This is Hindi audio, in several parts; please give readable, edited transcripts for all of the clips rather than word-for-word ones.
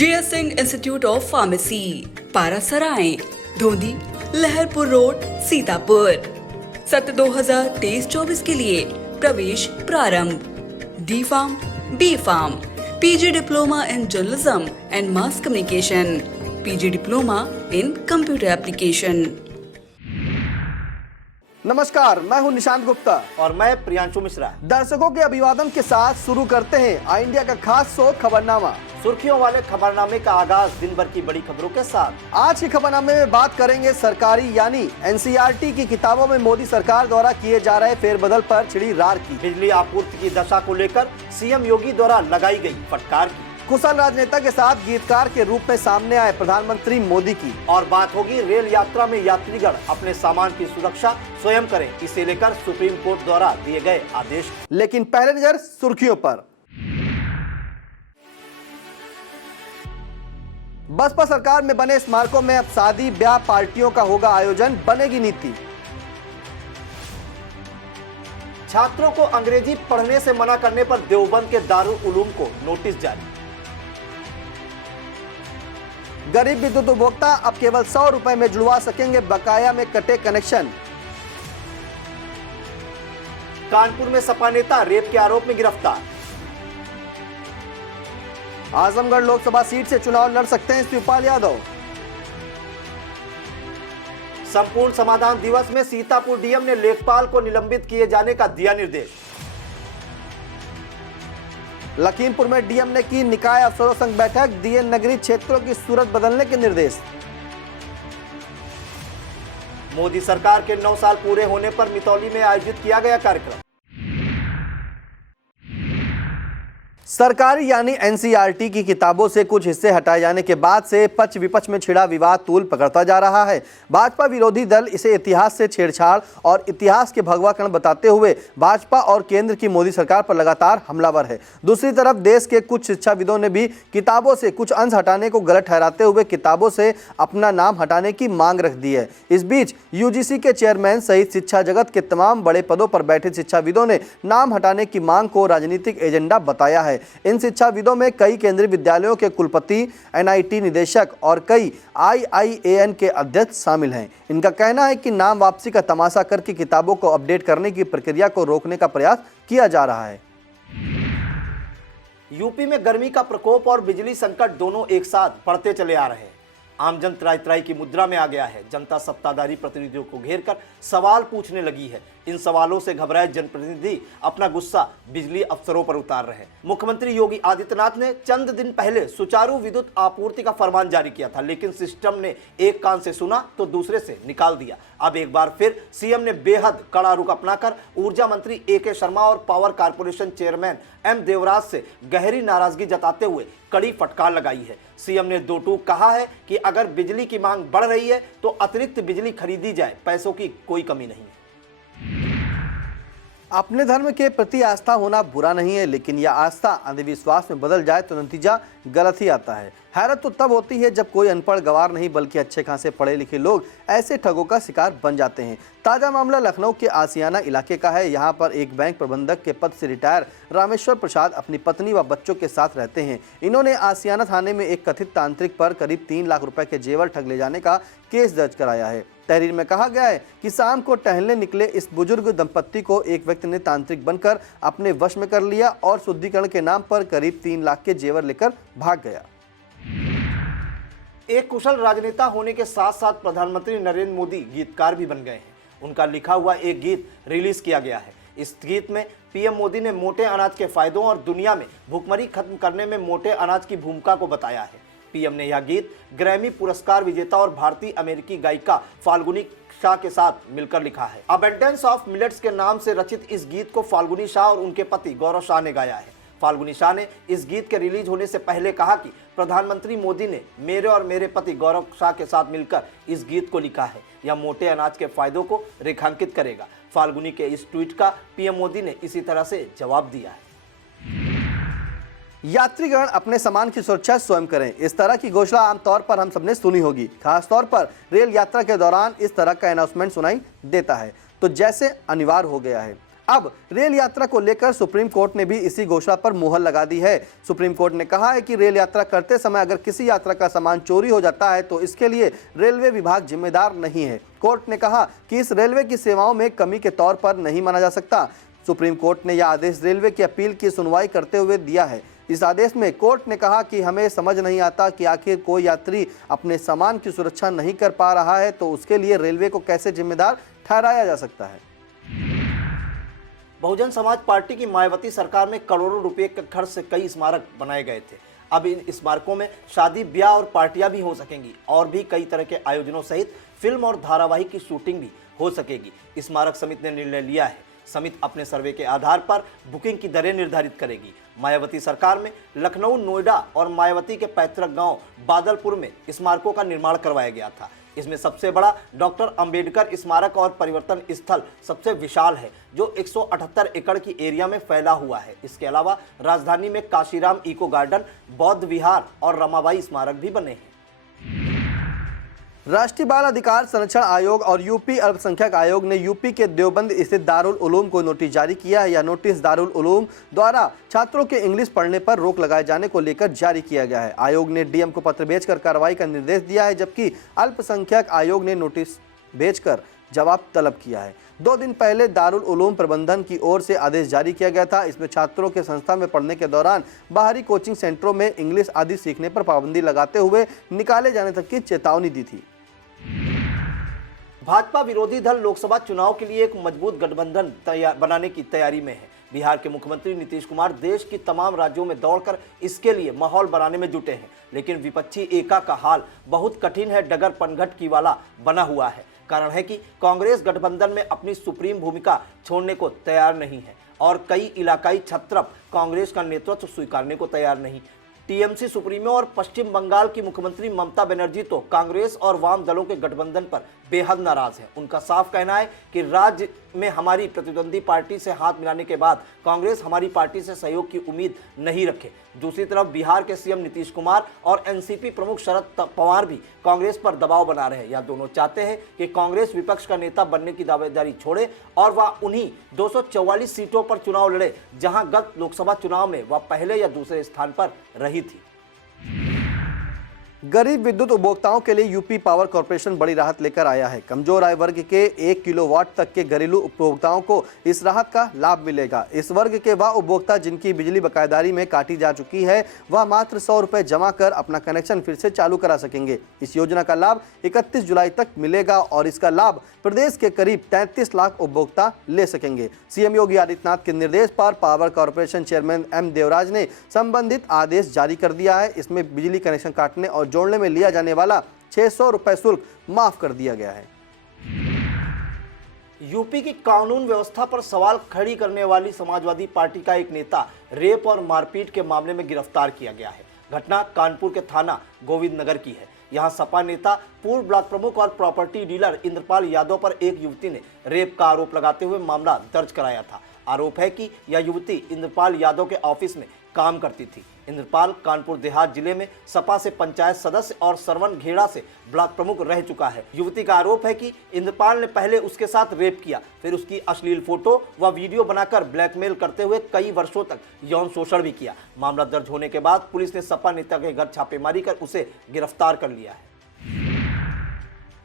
JS Singh institute of pharmacy, Parasrai, Dhondhi, Laharpur road, Sitapur. सत्र 2023-24 के लिए प्रवेश प्रारंभ। D pharm, B pharm, PG diploma in journalism and mass communication, PG diploma in computer application. नमस्कार, मैं हूं निशांत गुप्ता और मैं प्रियांशु मिश्रा। दर्शकों के अभिवादन के साथ शुरू करते हैं आई इंडिया का खास शो खबरनामा। सुर्खियों वाले खबरनामे का आगाज दिन भर की बड़ी खबरों के साथ। आज के खबरनामे में बात करेंगे सरकारी यानी NCERT की किताबों में मोदी सरकार द्वारा किए जा रहे फेरबदल पर छिड़ी रार की। बिजली आपूर्ति की दशा को लेकर CM योगी द्वारा लगाई गई फटकार की। कुशल राजनेता के साथ गीतकार के रूप में सामने आए प्रधानमंत्री मोदी की। और बात होगी रेल यात्रा में यात्रीगण अपने सामान की सुरक्षा स्वयं करें, इसे लेकर सुप्रीम कोर्ट द्वारा दिए गए आदेश। लेकिन पहले नजर सुर्खियों पर। बसपा सरकार में बने स्मारकों में अब शादी ब्याह पार्टियों का होगा आयोजन, बनेगी नीति। छात्रों को अंग्रेजी पढ़ने से मना करने पर देवबंद के दारुल उलूम को नोटिस जारी। गरीब विद्युत उपभोक्ता अब केवल 100 रुपए में जुड़वा सकेंगे बकाया में कटे कनेक्शन। कानपुर में सपा नेता रेप के आरोप में गिरफ्तार। आजमगढ़ लोकसभा सीट से चुनाव लड़ सकते हैं शिवपाल यादव। संपूर्ण समाधान दिवस में सीतापुर डीएम ने लेखपाल को निलंबित किए जाने का दिया निर्देश। लखीमपुर में डीएम ने की निकाय अफसरों संग बैठक, दिए नगरीय क्षेत्रों की सूरत बदलने के निर्देश। मोदी सरकार के 9 साल पूरे होने पर मितौली में आयोजित किया गया कार्यक्रम। सरकारी यानी NCERT की किताबों से कुछ हिस्से हटाए जाने के बाद से पक्ष विपक्ष में छिड़ा विवाद तूल पकड़ता जा रहा है। भाजपा विरोधी दल इसे इतिहास से छेड़छाड़ और इतिहास के भगवाकरण बताते हुए भाजपा और केंद्र की मोदी सरकार पर लगातार हमलावर है। दूसरी तरफ देश के कुछ शिक्षाविदों ने भी किताबों से कुछ अंश हटाने को गलत ठहराते हुए किताबों से अपना नाम हटाने की मांग रख दी है। इस बीच UGC के चेयरमैन सहित शिक्षा जगत के तमाम बड़े पदों पर बैठे शिक्षाविदों ने नाम हटाने की मांग को राजनीतिक एजेंडा बताया है। इन शिक्षाविदों में कई केंद्रीय विद्यालयों के कुलपति, NIT निदेशक और कई IIAN के अध्यक्ष शामिल हैं। इनका कहना है कि नाम वापसी का तमाशा करके किताबों को अपडेट करने की प्रक्रिया को रोकने का प्रयास किया जा रहा है। यूपी में गर्मी का प्रकोप और बिजली संकट दोनों एक साथ बढ़ते चले आ रहे हैं। आमजन त्राई त्राई की मुद्रा में आ गया है। जनता सत्ताधारी प्रतिनिधियों को घेरकर सवाल पूछने लगी है। इन सवालों से घबराए जनप्रतिनिधि अपना गुस्सा बिजली अफसरों पर उतार रहे हैं। मुख्यमंत्री योगी आदित्यनाथ ने चंद दिन पहले सुचारू विद्युत आपूर्ति का फरमान जारी किया था, लेकिन सिस्टम ने एक कान से सुना तो दूसरे से निकाल दिया। अब एक बार फिर सीएम ने बेहद कड़ा रुख अपनाकर ऊर्जा मंत्री AK शर्मा और power corporation chairman M Devraj से गहरी नाराजगी जताते हुए कड़ी फटकार लगाई है। सीएम ने दो टूक कहा है कि अगर बिजली की मांग बढ़ रही है तो अतिरिक्त बिजली खरीदी जाए, पैसों की कोई कमी नहीं है। अपने धर्म के प्रति आस्था होना बुरा नहीं है, लेकिन यह आस्था अंधविश्वास में बदल जाए तो नतीजा गलत ही आता है। हैरत तो तब होती है जब कोई अनपढ़ गवार नहीं बल्कि अच्छे खासे पढ़े लिखे लोग ऐसे ठगों का शिकार बन जाते हैं। ताजा मामला लखनऊ के आसियाना इलाके का है। यहाँ पर एक बैंक प्रबंधक के पद से रिटायर रामेश्वर प्रसाद अपनी पत्नी व बच्चों के साथ रहते हैं। इन्होंने आसियाना थाने में एक कथित तांत्रिक पर करीब 3 लाख रुपए के जेवर ठग ले जाने का केस दर्ज कराया है। तहरीर में कहा गया है कि शाम को टहलने निकले इस बुजुर्ग दंपत्ति को एक व्यक्ति ने तांत्रिक बनकर अपने वश में कर लिया और शुद्धिकरण के नाम पर करीब 3 लाख के जेवर लेकर भाग गया। एक कुशल राजनेता होने के साथ साथ प्रधानमंत्री नरेंद्र मोदी गीतकार भी बन गए हैं। उनका लिखा हुआ एक गीत रिलीज किया गया है। इस गीत में PM मोदी ने मोटे अनाज के फायदों और दुनिया में भुखमरी खत्म करने में मोटे अनाज की भूमिका को बताया है। PM ने यह गीत ग्रैमी पुरस्कार विजेता और भारतीय अमेरिकी गायिका फाल्गुनी शाह के साथ मिलकर लिखा है। अबंडेंस ऑफ मिलेट्स के नाम से रचित इस गीत को फाल्गुनी शाह और उनके पति गौरव शाह ने गाया है। फाल्गुनी शाह ने इस गीत के रिलीज होने से पहले कहा कि प्रधानमंत्री मोदी ने मेरे और मेरे पति गौरव शाह के साथ मिलकर इस गीत को लिखा है। यह मोटे अनाज के फायदों को रेखांकित करेगा। फाल्गुनी के इस ट्वीट का PM मोदी ने इसी तरह से जवाब दिया है। यात्रीगण अपने सामान की सुरक्षा स्वयं करें, इस तरह की घोषणा आमतौर पर हम सबने सुनी होगी। खासतौर पर रेल यात्रा के दौरान इस तरह का अनाउंसमेंट सुनाई देता है तो जैसे अनिवार्य हो गया है। अब रेल यात्रा को लेकर सुप्रीम कोर्ट ने भी इसी घोषणा पर मुहर लगा दी है। सुप्रीम कोर्ट ने कहा है कि रेल यात्रा करते समय अगर किसी यात्रा का सामान चोरी हो जाता है तो इसके लिए रेलवे विभाग जिम्मेदार नहीं है। कोर्ट ने कहा कि इस रेलवे की सेवाओं में कमी के तौर पर नहीं माना जा सकता। सुप्रीम कोर्ट ने यह आदेश रेलवे की अपील की सुनवाई करते हुए दिया है। इस आदेश में कोर्ट ने कहा कि हमें समझ नहीं आता कि आखिर कोई यात्री अपने सामान की सुरक्षा नहीं कर पा रहा है तो उसके लिए रेलवे को कैसे जिम्मेदार ठहराया जा सकता है। बहुजन समाज पार्टी की मायावती सरकार में करोड़ों रुपए के खर्च से कई स्मारक बनाए गए थे। अब इन स्मारकों में शादी, ब्याह और पार्टियां भी हो सकेंगी और भी कई तरह के आयोजनों सहित फिल्म और धारावाहिक की शूटिंग भी हो सकेगी। स्मारक समिति ने निर्णय लिया है। समिति अपने सर्वे के आधार पर बुकिंग की दरें निर्धारित करेगी। मायावती सरकार में लखनऊ, नोएडा और मायावती के पैतृक गांव बादलपुर में स्मारकों का निर्माण करवाया गया था। इसमें सबसे बड़ा डॉक्टर अंबेडकर स्मारक और परिवर्तन स्थल सबसे विशाल है, जो 178 एकड़ की एरिया में फैला हुआ है। इसके अलावा राजधानी में काशीराम इको गार्डन, बौद्ध विहार और रमाबाई स्मारक भी बने हैं। राष्ट्रीय बाल अधिकार संरक्षण आयोग और यूपी अल्पसंख्यक आयोग ने यूपी के देवबंद स्थित दारुल उलूम को नोटिस जारी किया है। यह नोटिस दारुल उलूम द्वारा छात्रों के इंग्लिश पढ़ने पर रोक लगाए जाने को लेकर जारी किया गया है। आयोग ने डीएम को पत्र भेजकर कार्रवाई का निर्देश दिया है, जबकि अल्पसंख्यक आयोग ने नोटिस भेजकर जवाब तलब किया है। 2 दिन पहले दारुल उलूम प्रबंधन की ओर से आदेश जारी किया गया था। इसमें छात्रों के संस्था में पढ़ने के दौरान बाहरी कोचिंग सेंटरों में इंग्लिश आदि सीखने पर पाबंदी लगाते हुए निकाले जाने तक की चेतावनी दी थी। भाजपा विरोधी दल लोकसभा चुनाव के लिए एक मजबूत गठबंधन बनाने की तैयारी में है। बिहार के मुख्यमंत्री नीतीश कुमार देश की तमाम राज्यों में दौड़कर इसके लिए माहौल बनाने में जुटे हैं, लेकिन विपक्षी एका का हाल बहुत कठिन है, डगर पनघट की वाला बना हुआ है। कारण है कि कांग्रेस गठबंधन में अपनी सुप्रीम भूमिका छोड़ने को तैयार नहीं है और कई इलाकाई छत्रप कांग्रेस का नेतृत्व स्वीकारने को तैयार नहीं। टीएमसी सुप्रीमो और पश्चिम बंगाल की मुख्यमंत्री ममता बनर्जी तो कांग्रेस और वाम दलों के गठबंधन पर बेहद नाराज हैं। उनका साफ कहना है कि राज्य में हमारी प्रतिद्वंदी पार्टी से हाथ मिलाने के बाद कांग्रेस हमारी पार्टी से सहयोग की उम्मीद नहीं रखे। दूसरी तरफ बिहार के सीएम नीतीश कुमार और एनसीपी प्रमुख शरद पवार भी कांग्रेस पर दबाव बना रहे हैं। यह दोनों चाहते हैं कि कांग्रेस विपक्ष का नेता बनने की दावेदारी छोड़े और वह उन्हीं 244 सीटों पर चुनाव लड़े जहां गत लोकसभा चुनाव में वह पहले या दूसरे स्थान पर रही थी। गरीब विद्युत उपभोक्ताओं के लिए यूपी पावर कॉर्पोरेशन बड़ी राहत लेकर आया है। कमजोर आय वर्ग के 1 किलोवाट तक के घरेलू उपभोक्ताओं को इस राहत का लाभ मिलेगा। इस वर्ग के वह उपभोक्ता जिनकी बिजली बकायदारी में काटी जा चुकी है, वह मात्र 100 रुपये जमा कर अपना कनेक्शन फिर से चालू करा सकेंगे। इस योजना का लाभ 31 जुलाई तक मिलेगा और इसका लाभ प्रदेश के करीब 33 लाख उपभोक्ता ले सकेंगे। सीएम योगी आदित्यनाथ के निर्देश पर power corporation chairman M Devraj ने संबंधित आदेश जारी कर दिया है। इसमें बिजली कनेक्शन काटने और जोड़ने में लिया जाने वाला 600 रुपये शुल्क माफ कर दिया गया है। यूपी की कानून व्यवस्था पर सवाल खड़ी करने वाली समाजवादी पार्टी का एक नेता रेप और मारपीट के मामले में गिरफ्तार किया गया है। घटना कानपुर के थाना गोविंद नगर की है। यहां सपा नेता, पूर्व ब्लॉक प्रमुख और प्रॉपर्टी डीलर इंद्रपाल यादव पर एक युवती ने रेप का आरोप लगाते हुए मामला दर्ज कराया था। आरोप है कि यह युवती इंद्रपाल यादव के ऑफिस में काम करती थी। इंद्रपाल कानपुर देहात जिले में सपा से पंचायत सदस्य और सरवन घेड़ा से ब्लॉक प्रमुख रह चुका है। युवती का आरोप है कि इंद्रपाल ने पहले उसके साथ रेप किया, फिर उसकी अश्लील फोटो व वीडियो बनाकर ब्लैकमेल करते हुए कई वर्षों तक यौन शोषण भी किया। मामला दर्ज होने के बाद पुलिस ने सपा नेता के घर छापेमारी कर उसे गिरफ्तार कर लिया है।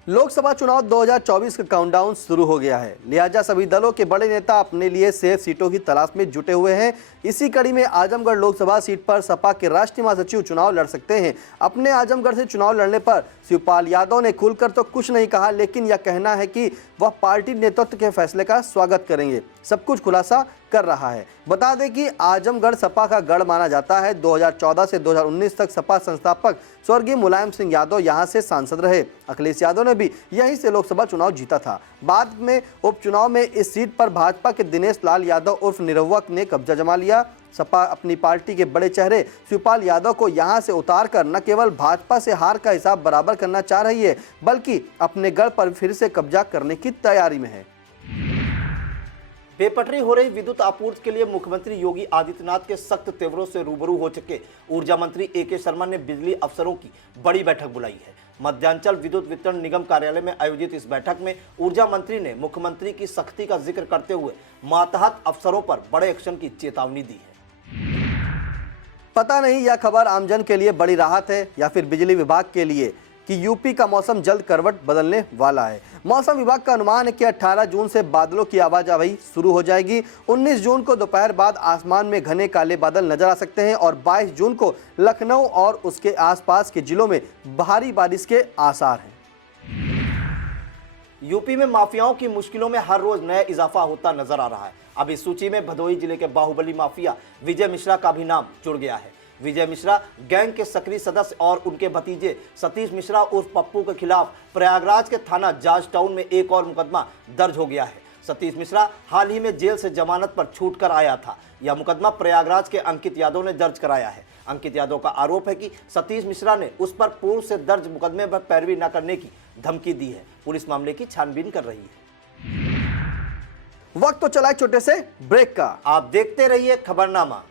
लोकसभा चुनाव 2024 का काउंटडाउन शुरू हो गया है, लिहाजा सभी दलों के बड़े नेता अपने लिए सेफ सीटों की तलाश में जुटे हुए हैं। इसी कड़ी में आजमगढ़ लोकसभा सीट पर सपा के राष्ट्रीय महासचिव चुनाव लड़ सकते हैं। अपने आजमगढ़ से चुनाव लड़ने पर शिवपाल यादव ने खुलकर तो कुछ नहीं कहा, लेकिन यह कहना है कि वह पार्टी नेतृत्व के फैसले का स्वागत करेंगे। सब कुछ खुलासा कर रहा है। बता दें कि आजमगढ़ सपा का गढ़ माना जाता है। 2014 से 2019 तक सपा संस्थापक स्वर्गीय मुलायम सिंह यादव यहां से सांसद रहे। अखिलेश यादव ने भी यहीं से लोकसभा चुनाव जीता था। बाद में उपचुनाव में इस सीट पर भाजपा के दिनेश लाल यादव उर्फ निरहुआ ने कब्जा जमा लिया। सपा अपनी पार्टी के बड़े चेहरे शिवपाल यादव को यहां से उतारकर न केवल भाजपा से हार का हिसाब बराबर करना चाह रही है, बल्कि अपने गढ़ पर फिर से कब्जा करने की तैयारी में है। बेपटरी हो रही विद्युत आपूर्ति के लिए मुख्यमंत्री योगी आदित्यनाथ के सख्त तेवरों से रूबरू हो चुके ऊर्जा मंत्री AK शर्मा ने बिजली अफसरों की बड़ी बैठक बुलाई है। मध्यांचल विद्युत वितरण निगम कार्यालय में आयोजित इस बैठक में ऊर्जा मंत्री ने मुख्यमंत्री की सख्ती का जिक्र करते हुए मातहत अफसरों पर बड़े एक्शन की चेतावनी दी है। पता नहीं यह खबर आमजन के लिए बड़ी राहत है या फिर बिजली विभाग के लिए कि यूपी का मौसम जल्द करवट बदलने वाला है। मौसम विभाग का अनुमान है कि 18 जून से बादलों की आवाजाही शुरू हो जाएगी। 19 जून को दोपहर बाद आसमान में घने काले बादल नजर आ सकते हैं और 22 जून को लखनऊ और उसके आसपास के जिलों में भारी बारिश के आसार हैं। यूपी में माफियाओं की मुश्किलों में हर रोज नया इजाफा होता नजर आ रहा है। अब इस सूची में भदोही जिले के बाहुबली माफिया विजय मिश्रा का भी नाम जुड़ गया है। विजय मिश्रा गैंग के सक्रिय सदस्य और उनके भतीजे सतीश मिश्रा उर्फ पप्पू के खिलाफ प्रयागराज के थाना जाज टाउन में एक और मुकदमा दर्ज हो गया है। सतीश मिश्रा हाल ही में जेल से जमानत पर छूट कर आया था। यह मुकदमा प्रयागराज के अंकित यादव ने दर्ज कराया है। अंकित यादव का आरोप है कि सतीश मिश्रा ने उस पर पूर्व से दर्ज मुकदमे पर पैरवी न करने की धमकी दी है। पुलिस मामले की छानबीन कर रही है। वक्त तो चला एक छोटे से ब्रेक का। आप देखते रहिए खबरनामा।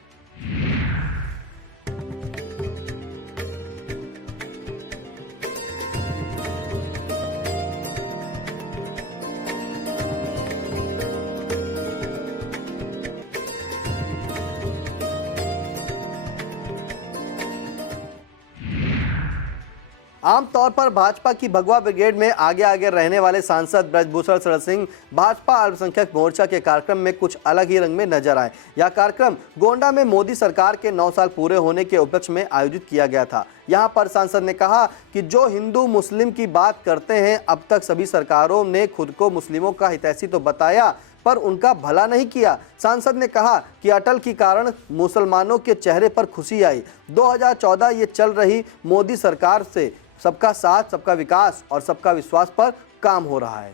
आमतौर पर भाजपा की भगवा ब्रिगेड में आगे आगे रहने वाले सांसद ब्रजभूषण शरण सिंह भाजपा अल्पसंख्यक मोर्चा के कार्यक्रम में कुछ अलग ही रंग में नजर आए। यह कार्यक्रम गोंडा में मोदी सरकार के 9 साल पूरे होने के उपलक्ष्य में आयोजित किया गया था। यहां पर सांसद ने कहा कि जो हिंदू मुस्लिम की बात करते हैं, अब तक सभी सरकारों ने खुद को मुस्लिमों का हितैषी तो बताया पर उनका भला नहीं किया। सांसद ने कहा कि अटल के कारण मुसलमानों के चेहरे पर खुशी आई। 2014 ये चल रही मोदी सरकार से सबका साथ, सबका विकास और सबका विश्वास पर काम हो रहा है।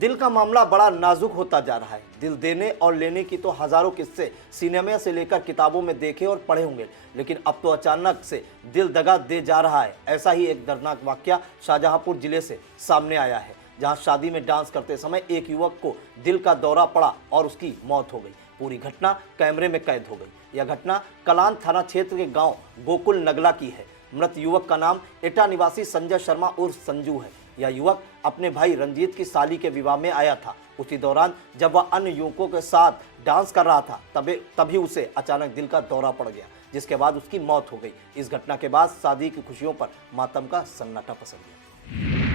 दिल का मामला बड़ा नाजुक होता जा रहा है। दिल देने और लेने की तो हजारों किस्से सिनेमा से लेकर किताबों में देखे और पढ़े होंगे, लेकिन अब तो अचानक से दिल दगा दे जा रहा है। ऐसा ही एक दर्दनाक वाकया शाहजहांपुर जिले से सामने आया है, जहां शादी में डांस करते समय एक युवक को दिल का दौरा पड़ा और उसकी मौत हो गई। पूरी घटना कैमरे में कैद हो गई। यह घटना कलान थाना क्षेत्र के गांव गोकुल नगला की है। मृत युवक का नाम एटा निवासी संजय शर्मा उर्फ संजू है। यह युवक अपने भाई रंजीत की साली के विवाह में आया था। उसी दौरान जब वह अन्य युवकों के साथ डांस कर रहा था तभी उसे अचानक दिल का दौरा पड़ गया, जिसके बाद उसकी मौत हो गई। इस घटना के बाद शादी की खुशियों पर मातम का सन्नाटा पसर गया।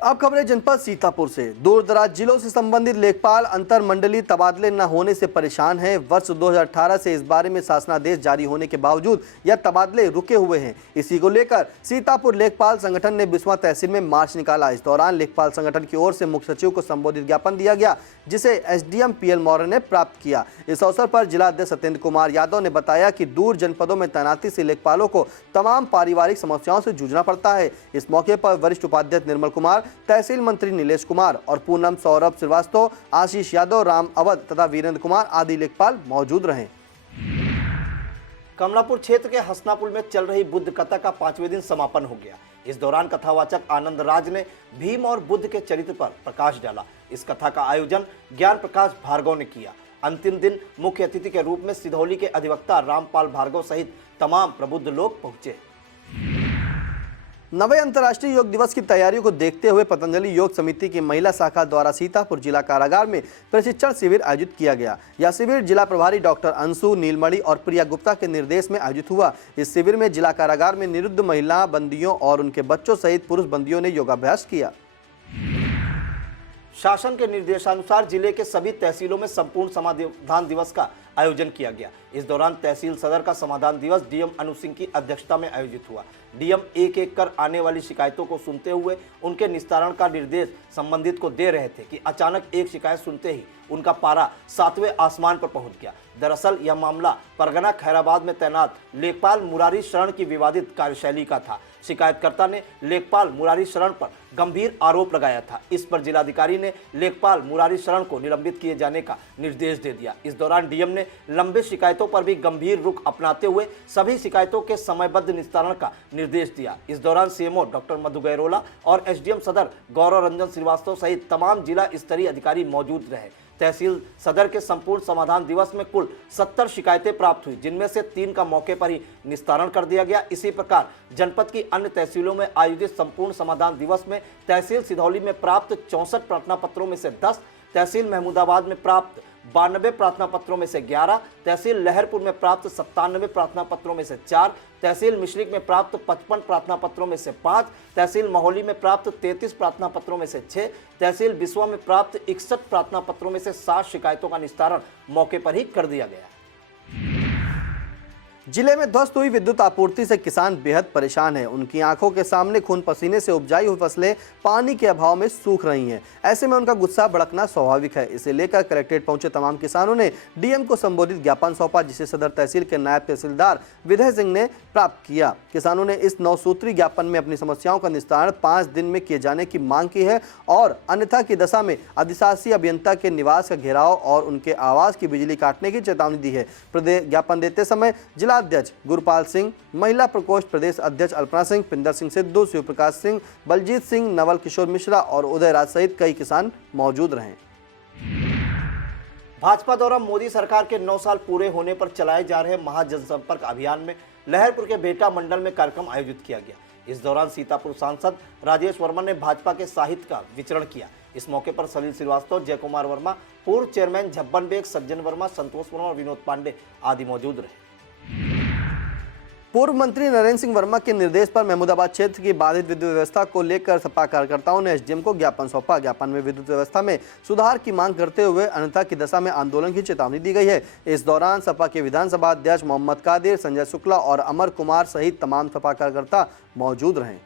अब खबरें जनपद सीतापुर से। दूर दराज जिलों से संबंधित लेखपाल अंतर मंडलीय तबादले न होने से परेशान हैं। वर्ष 2018 से इस बारे में शासनादेश जारी होने के बावजूद यह तबादले रुके हुए हैं। इसी को लेकर सीतापुर लेखपाल संगठन ने बिस्वा तहसील में मार्च निकाला। इस दौरान लेखपाल संगठन की ओर से मुख्य सचिव को संबोधित ज्ञापन दिया गया, जिसे एसडीएम पीएल मौर्य ने प्राप्त किया। इस अवसर पर जिला अध्यक्ष सत्येंद्र कुमार यादव ने बताया कि दूर जनपदों में तैनाती से लेखपालों को तमाम पारिवारिक समस्याओं से जूझना पड़ता है। इस मौके पर वरिष्ठ उपाध्यक्ष निर्मल कुमार, तहसील मंत्री नीलेश कुमार और पूनम सौरभ श्रीवास्तव, आशीष यादव, राम अवध तथा वीरेंद्र कुमार आदि लेखपाल मौजूद रहे। कमलापुर क्षेत्र के हसनापुर में चल रही बुद्ध कथा का 5वें दिन समापन हो गया। इस दौरान कथावाचक आनंद राज ने भीम और बुद्ध के चरित्र पर प्रकाश डाला। इस कथा का आयोजन ज्ञान प्रकाश भार्गव ने किया। अंतिम दिन मुख्य अतिथि के रूप में सिधौली के अधिवक्ता रामपाल भार्गव सहित तमाम प्रबुद्ध लोग पहुंचे। 9वें अंतर्राष्ट्रीय योग दिवस की तैयारियों को देखते हुए पतंजलि योग समिति की महिला शाखा द्वारा सीतापुर जिला कारागार में प्रशिक्षण शिविर आयोजित किया गया। यह शिविर जिला प्रभारी डॉक्टर अंशु नीलमणि और प्रिया गुप्ता के निर्देश में आयोजित हुआ। इस शिविर में जिला कारागार में निरुद्ध महिला बंदियों और उनके बच्चों सहित पुरुष बंदियों ने योगाभ्यास किया। शासन के निर्देशानुसार जिले के सभी तहसीलों में संपूर्ण समाधान दिवस का आयोजन किया गया। इस दौरान तहसील सदर का समाधान दिवस डीएम अनु सिंह की अध्यक्षता में आयोजित हुआ। डीएम एक एक कर आने वाली शिकायतों को सुनते हुए उनके निस्तारण का निर्देश संबंधित को दे रहे थे कि अचानक एक शिकायत सुनते ही उनका पारा 7वें आसमान पर पहुंच गया। दरअसल यह मामला परगना खैराबाद में तैनात लेखपाल मुरारी शरण की विवादित कार्यशैली का था। शिकायतकर्ता ने लेखपाल मुरारी शरण पर गंभीर आरोप लगाया था। इस पर जिलाधिकारी ने लेखपाल मुरारी शरण को निलंबित किए जाने का निर्देश दे दिया। इस दौरान डीएम ने लंबित शिकायतों पर भी गंभीर रुख अपनाते हुए सभी शिकायतों के समयबद्ध निस्तारण का निर्देश दिया। इस दौरान सीएमओ डॉक्टर मधु गैरोला और एसडीएम सदर गौरव रंजन श्रीवास्तव सहित तमाम जिला स्तरीय अधिकारी मौजूद रहे। तहसील सदर के संपूर्ण समाधान दिवस में कुल 70 शिकायतें प्राप्त हुई, जिनमें से 3 का मौके पर ही निस्तारण कर दिया गया। इसी प्रकार जनपद की अन्य तहसीलों में आयोजित संपूर्ण समाधान दिवस में तहसील सिधौली में प्राप्त 64 प्रार्थना पत्रों में से 10, तहसील महमूदाबाद में प्राप्त 92 प्रार्थना पत्रों में से 11, तहसील लहरपुर में प्राप्त 97 प्रार्थना पत्रों में से 4, तहसील मिश्रिक में प्राप्त 55 प्रार्थना पत्रों में से 5, तहसील महोली में प्राप्त 33 प्रार्थना पत्रों में से 6, तहसील बिस्वा में प्राप्त 61 प्रार्थना पत्रों में से 7 शिकायतों का निस्तारण मौके पर ही कर दिया गया। जिले में ध्वस्त हुई विद्युत आपूर्ति से किसान बेहद परेशान हैं। उनकी आंखों के सामने खून पसीने से उपजाई हुई फसलें पानी के अभाव में सूख रही हैं। ऐसे में उनका गुस्सा भड़कना स्वाभाविक है। इसे लेकर कलेक्ट्रेट पहुंचे तमाम किसानों ने डीएम को संबोधित ज्ञापन सौंपा, जिसे सदर तहसील के नायब तहसीलदार विजय सिंह ने प्राप्त किया। किसानों ने इस 9 सूत्री ज्ञापन में अपनी समस्याओं का निस्तारण 5 दिन में किए जाने की मांग की है और अन्यथा की दशा में अधिशासी अभियंता के निवास का घेराव और उनके आवास की बिजली काटने की चेतावनी दी है। ज्ञापन देते समय जिला अध्यक्ष गुरपाल सिंह, महिला प्रकोष्ठ प्रदेश अध्यक्ष अल्पना सिंह, पिंदर सिंह सिद्धू, शिव प्रकाश सिंह, बलजीत सिंह, नवल किशोर मिश्रा और उदय राज सहित कई किसान मौजूद रहे। भाजपा द्वारा मोदी सरकार के 9 साल पूरे होने पर चलाए जा रहे महाजनसंपर्क अभियान में लहरपुर के बेटा मंडल में कार्यक्रम आयोजित किया गया। इस दौरान सीतापुर सांसद राजेश वर्मा ने भाजपा के साहित्य का विचरण किया। इस मौके पर सलील श्रीवास्तव, जय कुमार वर्मा, पूर्व चेयरमैन झब्बन बेग, सज्जन वर्मा, संतोष वर्मा और विनोद पांडे आदि मौजूद रहे। पूर्व मंत्री नरेंद्र सिंह वर्मा के निर्देश पर महमूदाबाद क्षेत्र की बाधित विद्युत व्यवस्था को लेकर सपा कार्यकर्ताओं ने एसडीएम को ज्ञापन सौंपा। ज्ञापन में विद्युत व्यवस्था में सुधार की मांग करते हुए अन्यथा की दशा में आंदोलन की चेतावनी दी गई है। इस दौरान सपा के विधानसभा अध्यक्ष मोहम्मद कादिर, संजय शुक्ला और अमर कुमार सहित तमाम सपा कार्यकर्ता मौजूद रहे।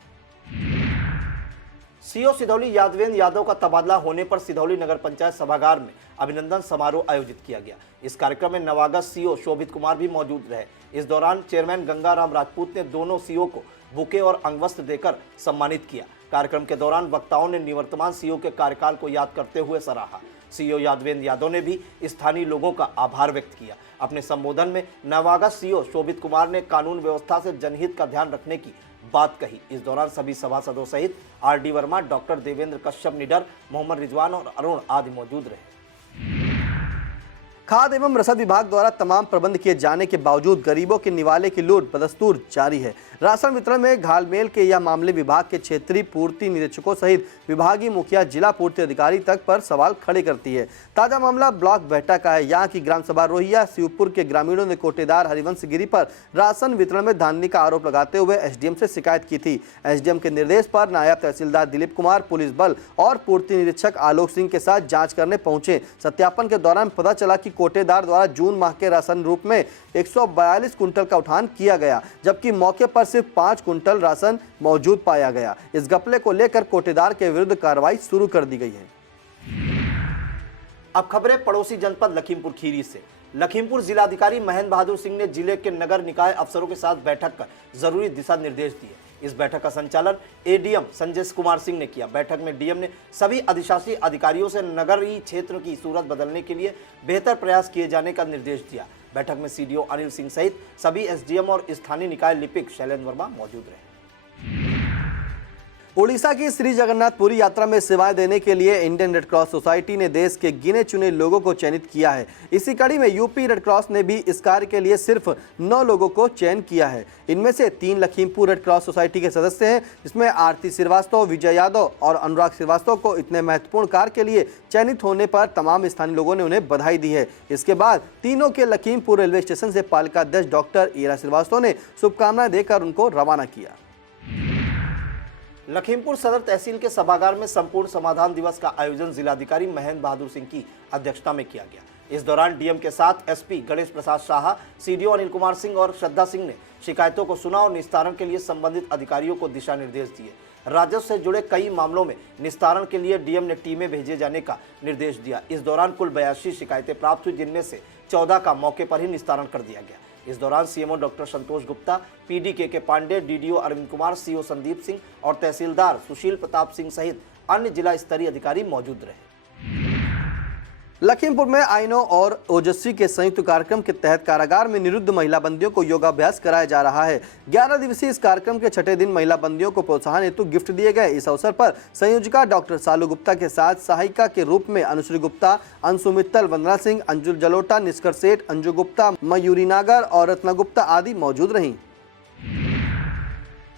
सीओ सिधौली यादवेंद्र यादव का तबादला होने पर सिधौली नगर पंचायत सभागार में अभिनंदन समारोह आयोजित किया गया। इस कार्यक्रम में नवागत सीओ शोभित कुमार भी मौजूद रहे। इस दौरान चेयरमैन गंगाराम राजपूत ने दोनों सीओ को बुके और अंगवस्त्र देकर सम्मानित किया। कार्यक्रम के दौरान वक्ताओं ने निवर्तमान सीओ के कार्यकाल को याद करते हुए सराहा। सीओ यादवेंद्र यादव ने भी स्थानीय लोगों का आभार व्यक्त किया। अपने संबोधन में नवागत सीओ शोभित कुमार ने कानून व्यवस्था से जनहित का ध्यान रखने की बात कही। इस दौरान सभी सभासदों सहित आरडी वर्मा, डॉक्टर देवेंद्र कश्यप निडर, मोहम्मद रिजवान और अरुण आदि मौजूद रहे। खाद्य एवं रसद विभाग द्वारा तमाम प्रबंध किए जाने के बावजूद गरीबों के निवाले की लूट बदस्तूर जारी है। राशन वितरण में घालमेल के यह मामले विभाग के क्षेत्रीय पूर्ति निरीक्षकों सहित विभागीय मुखिया, जिला पूर्ति अधिकारी तक पर सवाल खड़े करती है। ताजा मामला ब्लॉक बेहटा का है। यहाँ की ग्राम सभा रोहिया शिवपुर के ग्रामीणों ने कोटेदार हरिवंश गिरी पर राशन वितरण में धांधली का आरोप लगाते हुए एसडीएम से शिकायत की थी। एसडीएम के निर्देश पर नायब तहसीलदार दिलीप कुमार, पुलिस बल और पूर्ति निरीक्षक आलोक सिंह के साथ जाँच करने पहुंचे। सत्यापन के दौरान पता चला कि कोटेदार द्वारा जून माह के राशन रूप में 142 कुंटल का उठान किया गया, जबकि मौके पर सिर्फ 5 कुंटल राशन मौजूद पाया गया। इस घपले को लेकर कोटेदार के विरुद्ध कार्रवाई शुरू कर दी गई है। अब खबरें पड़ोसी जनपद लखीमपुर खीरी से। लखीमपुर जिलाधिकारी महेंद्र बहादुर सिंह ने जिले के नगर निकाय अफसरों के साथ बैठक कर जरूरी दिशा निर्देश दिए। इस बैठक का संचालन एडीएम संजय कुमार सिंह ने किया। बैठक में डीएम ने सभी अधिशासी अधिकारियों से नगरीय क्षेत्र की सूरत बदलने के लिए बेहतर प्रयास किए जाने का निर्देश दिया। बैठक में सीडीओ अनिल सिंह सहित सभी एसडीएम और स्थानीय निकाय लिपिक शैलेंद्र वर्मा मौजूद रहे। उड़ीसा की श्री जगन्नाथपुरी यात्रा में सेवाएं देने के लिए इंडियन रेड क्रॉस सोसाइटी ने देश के गिने चुने लोगों को चयनित किया है। इसी कड़ी में यूपी रेड क्रॉस ने भी इस कार्य के लिए सिर्फ 9 लोगों को चयन किया है। इनमें से 3 लखीमपुर रेड क्रॉस सोसाइटी के सदस्य हैं, जिसमें आरती श्रीवास्तव, विजय यादव और अनुराग श्रीवास्तव को इतने महत्वपूर्ण कार्य के लिए चयनित होने पर तमाम स्थानीय लोगों ने उन्हें बधाई दी है। इसके बाद तीनों के लखीमपुर रेलवे स्टेशन से पालिका अध्यक्ष डॉक्टर ईरा श्रीवास्तव ने शुभकामनाएं देकर उनको रवाना किया। लखीमपुर सदर तहसील के सभागार में संपूर्ण समाधान दिवस का आयोजन जिलाधिकारी महेंद्र बहादुर सिंह की अध्यक्षता में किया गया। इस दौरान डीएम के साथ एसपी गणेश प्रसाद शाह, सीडीओ अनिल कुमार सिंह और श्रद्धा सिंह ने शिकायतों को सुना और निस्तारण के लिए संबंधित अधिकारियों को दिशा निर्देश दिए। राजस्व से जुड़े कई मामलों में निस्तारण के लिए डीएम ने टीमें भेजे जाने का निर्देश दिया। इस दौरान कुल 82 शिकायतें प्राप्त हुई, जिनमें से 14 का मौके पर ही निस्तारण कर दिया गया। इस दौरान सीएमओ डॉक्टर संतोष गुप्ता, पीडी के पांडे, डीडीओ अरविंद कुमार, सीओ संदीप सिंह और तहसीलदार सुशील प्रताप सिंह सहित अन्य जिला स्तरीय अधिकारी मौजूद रहे। लखीमपुर में आइनो और ओजस्वी के संयुक्त कार्यक्रम के तहत कारागार में निरुद्ध महिला बंदियों को योगाभ्यास कराया जा रहा है। 11 दिवसीय इस कार्यक्रम के छठे दिन महिला बंदियों को प्रोत्साहन हेतु गिफ्ट दिए गए। इस अवसर पर संयोजिका डॉक्टर सालू गुप्ता के साथ सहायिका के रूप में अनुश्री गुप्ता, अंशु मित्तल, वंदना सिंह, अंजू जलोटा, निष्कर सेठ, अंजू गुप्ता, मयूरी नागर और रत्ना गुप्ता आदि मौजूद रहीं।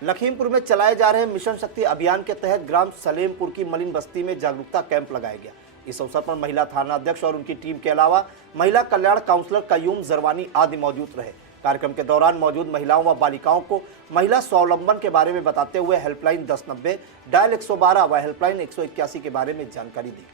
लखीमपुर में चलाए जा रहे मिशन शक्ति अभियान के तहत ग्राम सलेमपुर की मलिन बस्ती में जागरूकता कैंप लगाया गया। इस अवसर पर महिला थाना अध्यक्ष और उनकी टीम के अलावा महिला कल्याण काउंसलर कयूम जरवानी आदि मौजूद रहे। कार्यक्रम के दौरान मौजूद महिलाओं व बालिकाओं को महिला स्वावलंबन के बारे में बताते हुए हेल्पलाइन 1090, डायल 112 व हेल्पलाइन 181 के बारे में जानकारी दी।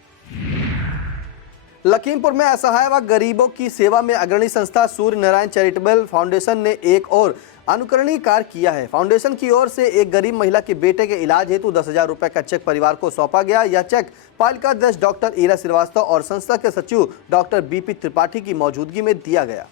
लखीमपुर में असहाय व गरीबों की सेवा में अग्रणी संस्था सूर्य नारायण चैरिटेबल फाउंडेशन ने एक और अनुकरणीय कार्य किया है। फाउंडेशन की ओर से एक गरीब महिला के बेटे के इलाज हेतु 10,000 रुपए का चेक परिवार को सौंपा गया। यह चेक पालिका अध्यक्ष डॉक्टर ईरा श्रीवास्तव और संस्था के सचिव डॉक्टर बीपी त्रिपाठी की मौजूदगी में दिया गया।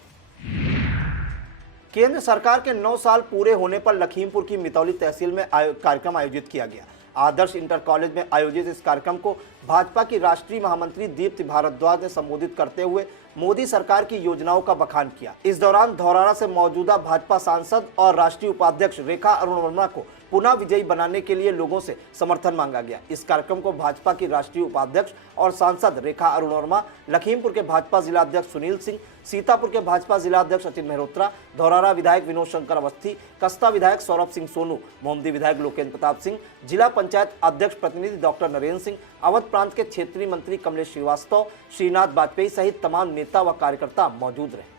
केंद्र सरकार के 9 साल पूरे होने पर लखीमपुर की मितौली तहसील में कार्यक्रम आयोजित किया गया। आदर्श इंटर कॉलेज में आयोजित इस कार्यक्रम को भाजपा की राष्ट्रीय महामंत्री दीप्ति भारद्वाज ने संबोधित करते हुए मोदी सरकार की योजनाओं का बखान किया। इस दौरान धौरारा से मौजूदा भाजपा सांसद और राष्ट्रीय उपाध्यक्ष रेखा अरुण वर्मा को पुनः विजयी बनाने के लिए लोगों से समर्थन मांगा गया। इस कार्यक्रम को भाजपा की राष्ट्रीय उपाध्यक्ष और सांसद रेखा अरुण वर्मा, लखीमपुर के भाजपा जिलाध्यक्ष सुनील सिंह, सीतापुर के भाजपा जिलाध्यक्ष अचिन मेहरोत्रा, धौरारा विधायक विनोद शंकर अवस्थी, कस्ता विधायक सौरभ सिंह सोनू, मोमदी विधायक लोकेंद्र प्रताप सिंह, जिला पंचायत अध्यक्ष प्रतिनिधि डॉक्टर नरेंद्र सिंह, अवध प्रांत के क्षेत्रीय मंत्री कमलेश श्रीवास्तव, श्रीनाथ वाजपेयी सहित तमाम नेता व कार्यकर्ता मौजूद रहे।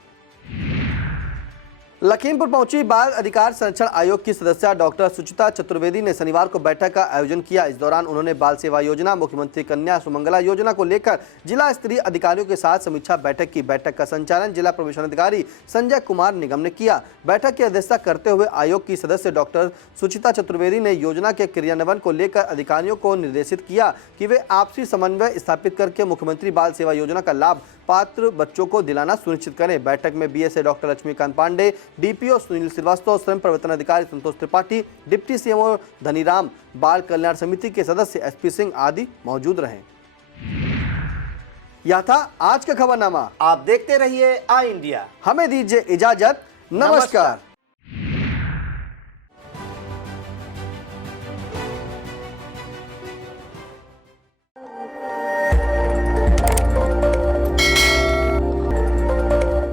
लखीमपुर पहुंची बाल अधिकार संरक्षण आयोग की सदस्य डॉक्टर सुचिता चतुर्वेदी ने शनिवार को बैठक का आयोजन किया। इस दौरान उन्होंने बाल सेवा योजना, मुख्यमंत्री कन्या सुमंगला योजना को लेकर जिला स्तरीय अधिकारियों के साथ समीक्षा बैठक की। बैठक का संचालन जिला प्रवेशन अधिकारी संजय कुमार निगम ने किया। बैठक की अध्यक्षता करते हुए आयोग की सदस्य डॉक्टर सुचिता चतुर्वेदी ने योजना के क्रियान्वयन को लेकर अधिकारियों को निर्देशित किया कि वे आपसी समन्वय स्थापित करके मुख्यमंत्री बाल सेवा योजना का लाभ पात्र बच्चों को दिलाना सुनिश्चित करें। बैठक में BSA doctor Laxmikant Pandey, DPO Sunil Srivastava, श्रम प्रवर्तन अधिकारी संतोष त्रिपाठी, डिप्टी सीएमओ धनीराम, बाल कल्याण समिति के सदस्य एसपी सिंह आदि मौजूद रहे। यह था आज का खबरनामा। आप देखते रहिए आई इंडिया। हमें दीजिए इजाजत। नमस्कार।